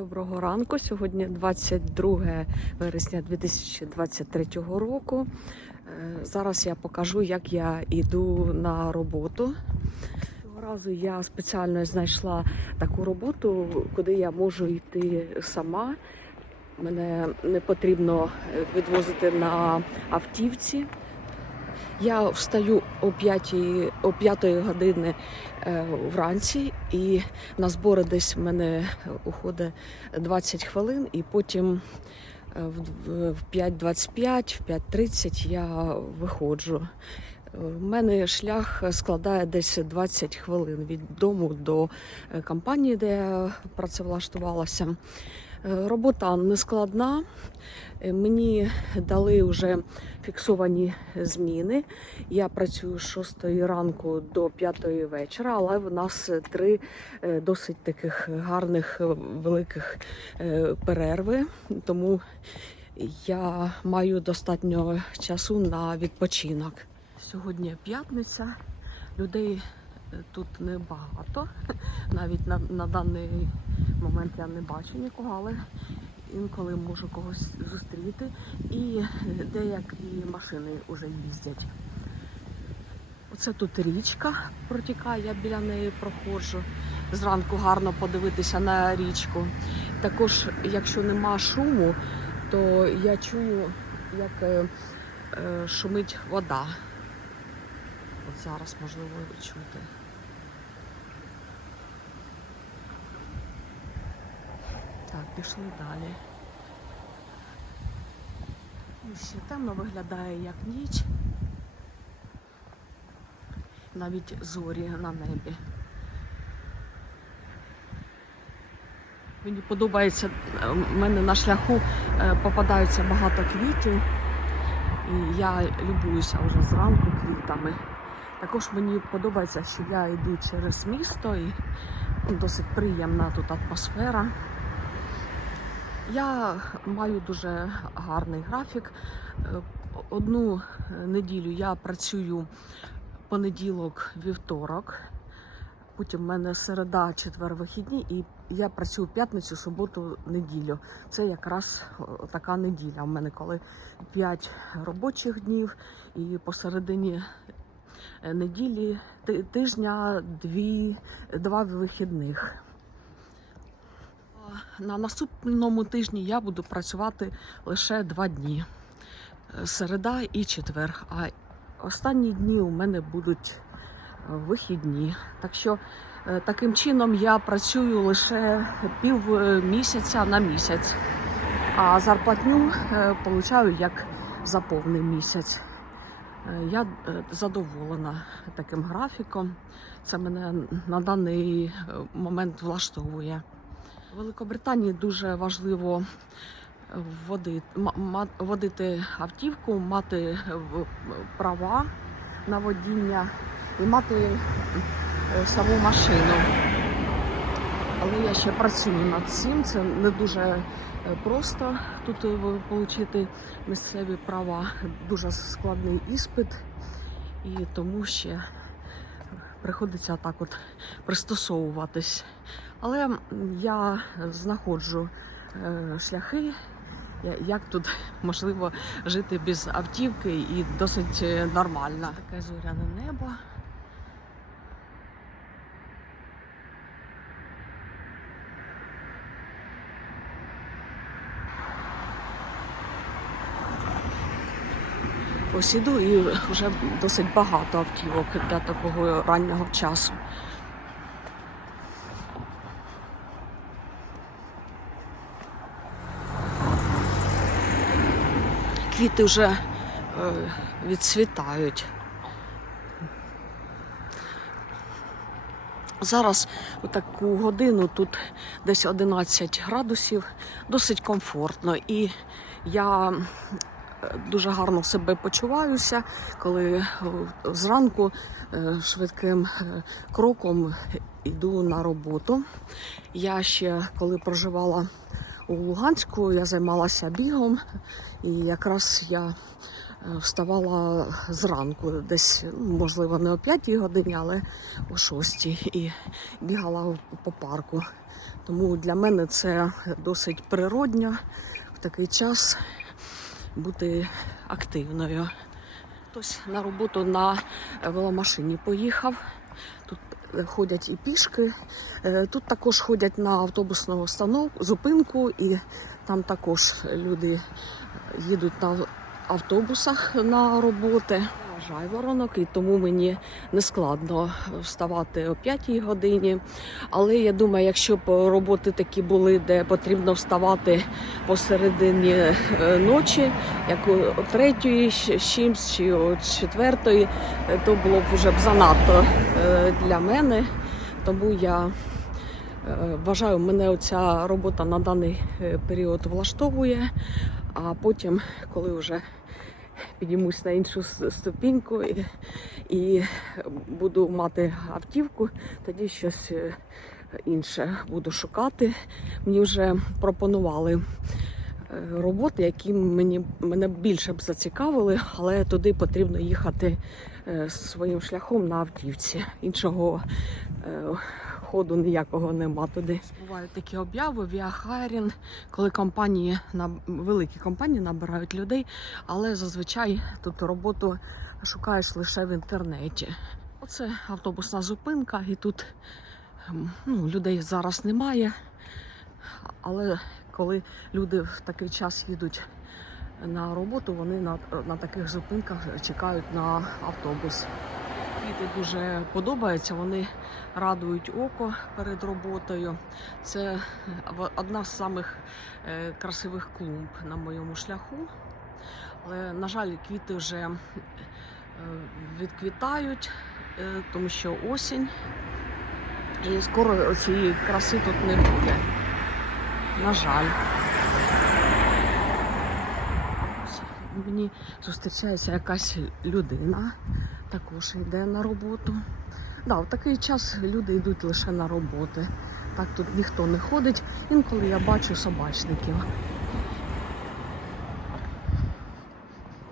Доброго ранку. Сьогодні 22 вересня 2023 року. Е, Зараз я покажу, як я йду на роботу. Цього разу я спеціально знайшла таку роботу, куди я можу йти сама. Мене не потрібно відвозити на автівці. Я встаю о 5, о 5 години е, вранці, і на збори десь в мене уходить 20 хвилин, і потім е, в в 5.25, в 5.30 я виходжу. У мене шлях складає десь 20 хвилин від дому до е, компанії, де я працевлаштувалася. Е, Робота не складна. Е, Мені дали вже фіксовані зміни. Я працюю з 6 ранку до 5 вечора, але в нас три е, досить таких гарних великих перерви, тому я маю достатньо часу на відпочинок. Сьогодні п'ятниця, людей тут небагато. Навіть на, на даний момент я не бачу нікого, але інколи можу когось зустріти. І е, деякі машини вже їздять. Оце тут річка протікає, я біля неї проходжу. Зранку гарно подивитися на річку. Також, якщо нема шуму, то я чую, як е, е, шумить вода. От зараз можливо чути. Так, пішли далі. І ще темно виглядає як ніч. Навіть зорі на небі. Мені подобається, в мене на шляху е, попадаються багато квітів. І я любуюся вже зранку квітами. Також мені подобається, що я йду через місто і досить приємна тут атмосфера. Я маю дуже гарний графік. Е, Одну неділю я працюю понеділок, вівторок. Потім в мене середа, четвер вихідні, і я працюю п'ятницю, суботу, неділю. Це якраз така неділя. У мене коли 5 робочих днів і посередині неділі тижня дві, два вихідних. На наступному тижні я буду працювати лише два дні Е, середа і четвер. А останні дні у мене будуть е, вихідні. Так що е, таким чином я працюю лише пів е, місяця на місяць, а зарплатню е, получаю як за повний місяць. Е, Я е, задоволена таким графіком. Це мене на даний е, момент влаштовує. В Великобританії дуже важливо ма- водити автівку, мати права на водіння і мати саму машину. Але я ще працюю над цим. Це не дуже просто тут отримати місцеві права. Дуже складний іспит, і тому ще приходиться так от пристосовуватись. Але я знаходжу е, шляхи, як тут можливо жити без автівки і досить е, нормально. Таке зоряне небо. Ось іду і вже досить багато автівок для такого раннього часу. Квіти вже е, відцвітають. Зараз у таку годину тут десь 11 градусів, досить комфортно. І я дуже гарно себе почуваюся, коли е, зранку е, швидким е, кроком йду на роботу. Я ще коли проживала у Луганську, я займалася бігом, і якраз я вставала зранку, десь, ну, можливо, не о 5 годині, але о 6 і бігала по парку. Тому для мене це досить природньо в такий час бути активною. Хтось на роботу на веломашині поїхав. Тут е, ходять і пішки. Е, Тут також ходять на автобусну установку, зупинку, і там також люди їдуть на автобусах на роботи. Вважаю воронок, і тому мені не складно вставати о 5 годині. Але я думаю, якщо б роботи такі були, де потрібно вставати посередині е, ночі, як о третьої, чимсь чи о четвертої, е, то було б вже б занадто е, для мене. Тому я вважаю, мене оця робота на даний період влаштовує. А потім, коли вже підіймусь на іншу ступіньку і, і буду мати автівку, тоді щось е, інше буду шукати. Мені вже пропонували е, роботи, які мені мене більше б зацікавили, але туди потрібно їхати е, своїм шляхом на автівці. Іншого ходу ніякого нема туди. Бувають такі обяви Віахайрін, коли компанії великі компанії набирають людей, але зазвичай тут роботу шукаєш лише в інтернеті. Оце автобусна зупинка, і тут ем, ну, людей зараз немає. Але коли люди в такий час їдуть на роботу, вони на, на таких зупинках чекають на автобус. Квіти дуже подобаються, вони радують око перед роботою. Це одна з самих е, красивих клумб на моєму шляху. Але, на жаль, квіти вже е, відквітають, е, тому що осінь. І скоро цієї краси тут не буде. На жаль. Мені зустрічається якась людина, також йде на роботу. Да, в такий час люди йдуть лише на роботи. Так тут ніхто не ходить. Інколи я бачу собачників.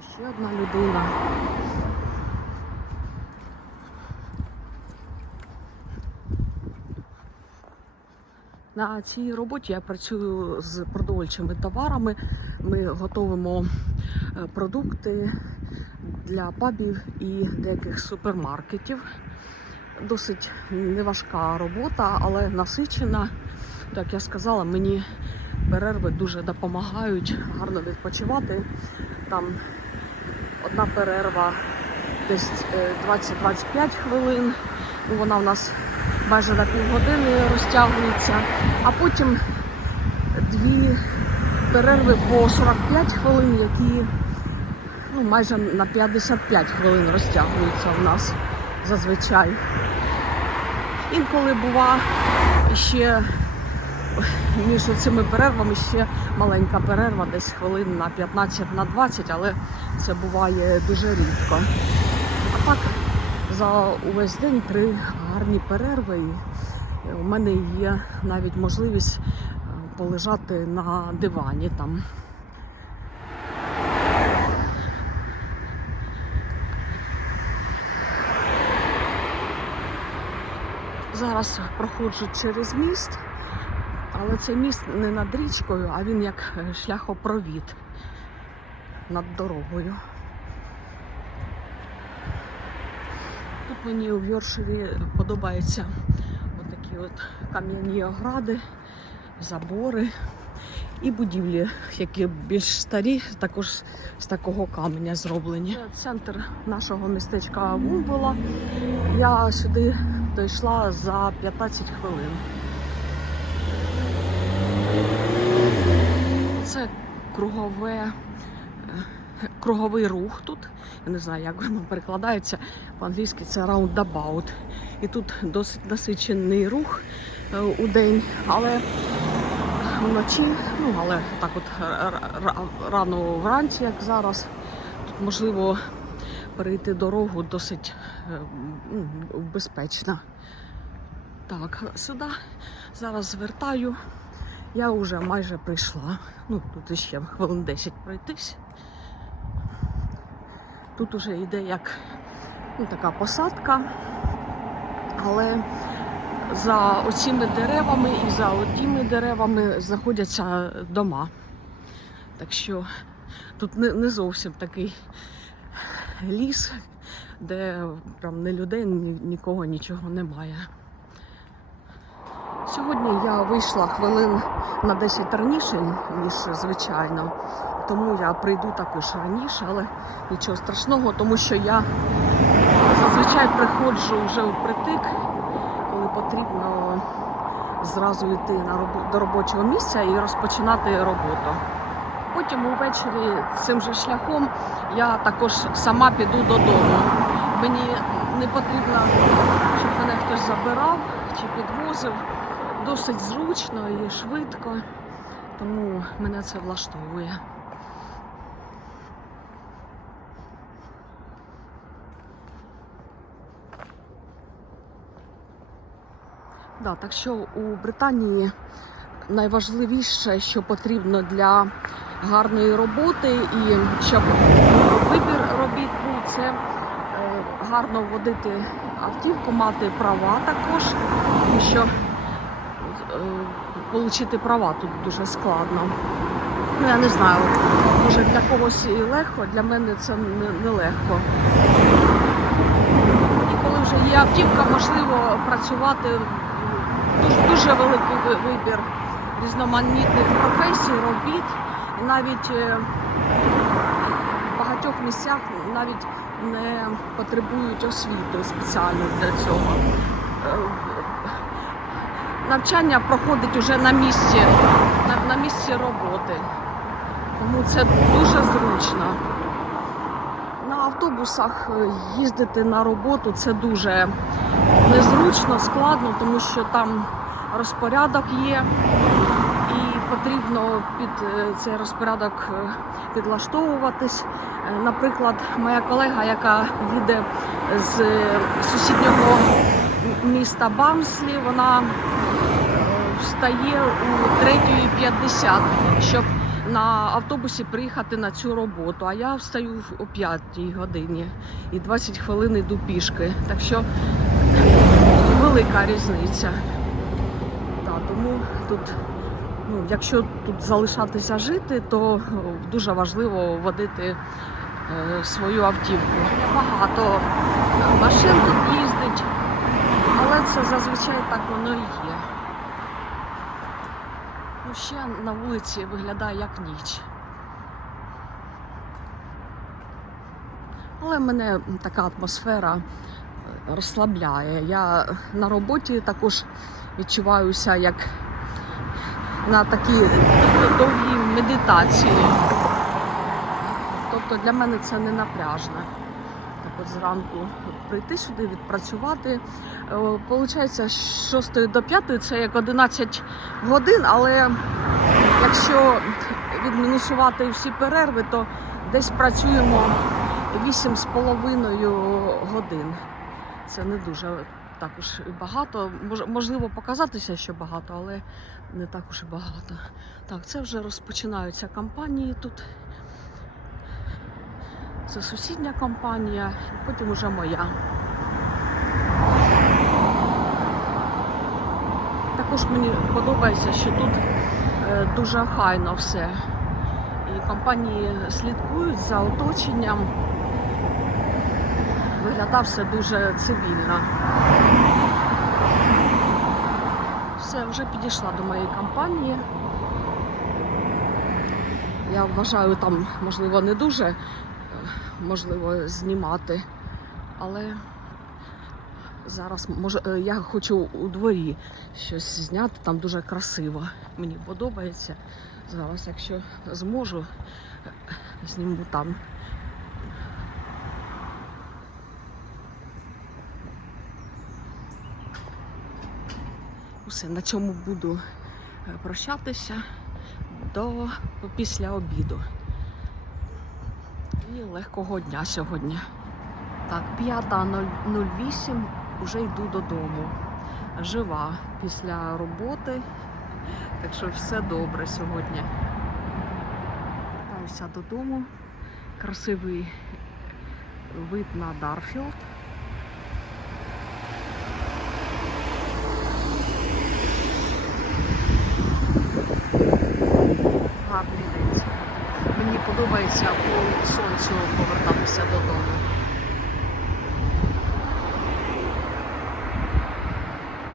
Ще одна людина. На цій роботі я працюю з продовольчими товарами. Ми готуємо е, продукти для пабів і деяких супермаркетів. Dосить неважка робота, але насичена. Як я сказала, мені перерви дуже допомагають гарно відпочивати. Там одна перерва десь е, 20-25 хвилин. Ну, Вона в нас майже на півгодини розтягується, а потім дві перерви по 45 хвилин, які ну, майже на 55 хвилин розтягуються у нас зазвичай. Інколи бува ще між цими перервами ще маленька перерва, десь хвилин на 15 на 20, але це буває дуже рідко. А так за увесь день три гарні перерви. І у мене є навіть можливість е, полежати на дивані там. Зараз проходжу через міст, але цей міст не над річкою, а він як е, шляхопровід над дорогою. Мені у Йорширі подобаються отакі от кам'яні огради, забори і будівлі, які більш старі, також з такого каменя зроблені. Це центр нашого містечка Вумбола. Я сюди дійшла за 15 хвилин. Це кругове, е, круговий рух тут. Я не знаю, як воно перекладається по-англійськи. Це roundabout. І тут досить насичений рух е, у день, але вночі, ну але так от рано вранці, як зараз, тут можливо перейти дорогу досить е, безпечно. Так, сюди зараз звертаю. Я вже майже прийшла. Ну, тут ще хвилин 10 пройтись. Тут уже йде як ну, така посадка, але за оціми деревами і за отіми деревами знаходяться дома. Так що тут не, не зовсім такий ліс, де прям не людей, ні, нікого, нічого немає. Сьогодні я вийшла хвилин на 10 раніше, ніж звичайно. Тому я прийду також раніше, але нічого страшного, тому що я зазвичай приходжу вже впритик, коли потрібно зразу йти на робо- до робочого місця і розпочинати роботу. Потім увечері цим же шляхом я також сама піду додому. Мені не потрібно, щоб мене хтось забирав чи підвозив. Досить зручно і швидко, тому мене це влаштовує. Да, так що у Британії найважливіше, що потрібно для гарної роботи і щоб вибір робіт був, це е, гарно водити автівку, мати права також, тому що отримати права тут дуже складно. Ну, я не знаю, може для когось і легко, для мене це не легко. І коли вже є автівка, можливо працювати дуже, дуже великий вибір різноманітних професій, робіт. Навіть е, в багатьох місцях навіть не потребують освіти спеціально для цього. Е, Навчання проходить уже на місці, на, на місці роботи. Тому це дуже зручно. На автобусах е, їздити на роботу це дуже незручно, складно, тому що там розпорядок є, і потрібно під е, цей розпорядок е, підлаштовуватись. Е, Наприклад, моя колега, яка їде з сусіднього міста Бамслі, вона встає у 3.50, щоб на автобусі приїхати на цю роботу. А я встаю о 5 годині і 20 хвилин йду пішки. Так що велика різниця. Так, тому тут, ну, якщо тут залишатися жити, то дуже важливо водити е, свою автівку. Багато машин тут їздить, але це зазвичай так воно і є. Ну, ще на вулиці виглядає як ніч. Але в мене така атмосфера розслабляє. Я на роботі також відчуваюся як на такій довгій медитації. Тобто для мене це не напряжно. Так от зранку прийти сюди, відпрацювати. Е, Получається, з 6 до 5 це як 11 годин, але якщо відмінусувати всі перерви, то десь працюємо 8,5 годин. Це не дуже також багато. Можливо, показатися, що багато, але не так уж і багато. Так, це вже розпочинаються кампанії тут. Це сусідня компанія, потім уже моя. Також мені подобається, що тут е, дуже хайно все. І компанії слідкують за оточенням. Виглядав все дуже цивільно. Все, вже підійшла до моєї компанії. Я вважаю, там, можливо, не дуже е, можливо знімати, але зараз може, е, я хочу у дворі щось зняти, там дуже красиво. Мені подобається. Зараз, якщо зможу, е, зніму там. Усе, на цьому буду е, прощатися до після обіду. І легкого дня сьогодні. Так, 5.08 вже йду додому. Жива після роботи. Так що все добре сьогодні. Вертаюся додому. Красивий вид на Дарфілд. Гарний день. сьогодні. Мені подобається по сонцю повертатися додому.